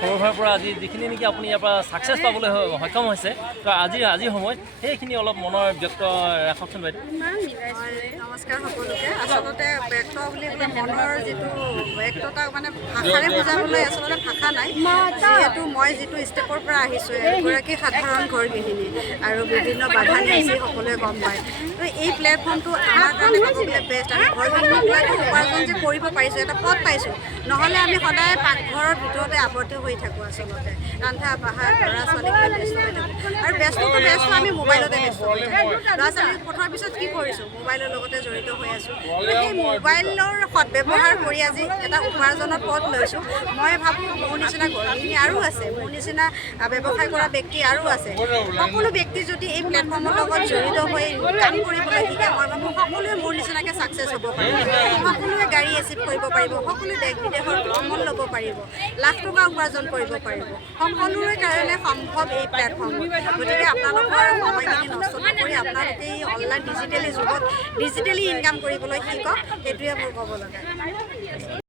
সৰুৰ পৰা আজি যিখিনি নেকি আপুনি ইয়াৰ পৰা ছাকচেছ পাবলৈ সক্ষম হৈছে তো আজি সময়ত সেইখিনি অলপ মনৰ ব্যক্ত ৰাখকচোন বাইদেউ। নমস্কাৰ সকলোকে। আচলতে ব্যক্ত বুলি ক'লে মনৰ যিটো ব্যক্ততা মানে ভাষাৰে বুজাবলৈ আচলতে ভাষা নাই। যিহেতু মই যিটো ষ্টেপৰ পৰা আহিছোঁ এগৰাকী সাধাৰণ ঘৰ গৃহিণী আৰু বিভিন্ন বাধা নেওচি সকলোৱে গম পায়। তো এই প্লেটফৰ্মটো আমাৰ কাৰণে ক'বলৈ বেষ্ট। আমি ঘৰ গৃহিণীবিলাকে উপাৰ্জন যে কৰিব পাৰিছোঁ এটা পথ পাইছোঁ, নহ'লে আমি সদায় পাকঘৰৰ ভিতৰতে আৱদ্ধ হৈ থাকোঁ। আচলতে ৰন্ধা বঢ়া ল'ৰা ছোৱালীক ব্যস্ত হৈ থাকোঁ আৰু ব্যস্ত আমি মোবাইলতে ব্যস্ত হৈ থাকোঁ। ল'ৰা ছোৱালীক পঠোৱাৰ পিছত কি কৰিছোঁ, মোবাইলৰ লগতে জড়িত হৈ আছোঁ। তো সেই মোবাইলৰ সদব্যৱহাৰ কৰি আজি এটা উপাৰ্জনৰ পথ লৈছোঁ। মই ভাবোঁ মোৰ নিচিনা গৃহিণী আৰু আছে, মোৰ নিচিনা ব্যৱসায় কৰা ব্যক্তি আৰু আছে। সকলো ব্যক্তি যদি এই প্লেটফৰ্মৰ লগত জড়িত হৈ কাম কৰিবলৈ শিকে, মই ভাবোঁ সকলোৱে মোৰ নিচিনাকৈ ছাকচেছ হ'ব পাৰিব, সকলোৱে গাড়ী এচিভ কৰিব পাৰিব, সকলোৱে দেশ বিদেশৰ ভ্ৰমণ ল'ব পাৰিব, লাখ টকা উপাৰ্জন কৰিব পাৰিব। সকলোৰে কাৰণে সম্ভৱ এই প্লেটফৰ্ম। গতিকে আপোনালোকৰ সময়খিনি নষ্ট নকৰি আপোনালোকে এই অনলাইন ডিজিটেলি যুগত ডিজিটেলি ইনকাম কৰিবলৈ শিকক, সেইটোৱে মোৰ ক'ব লগা।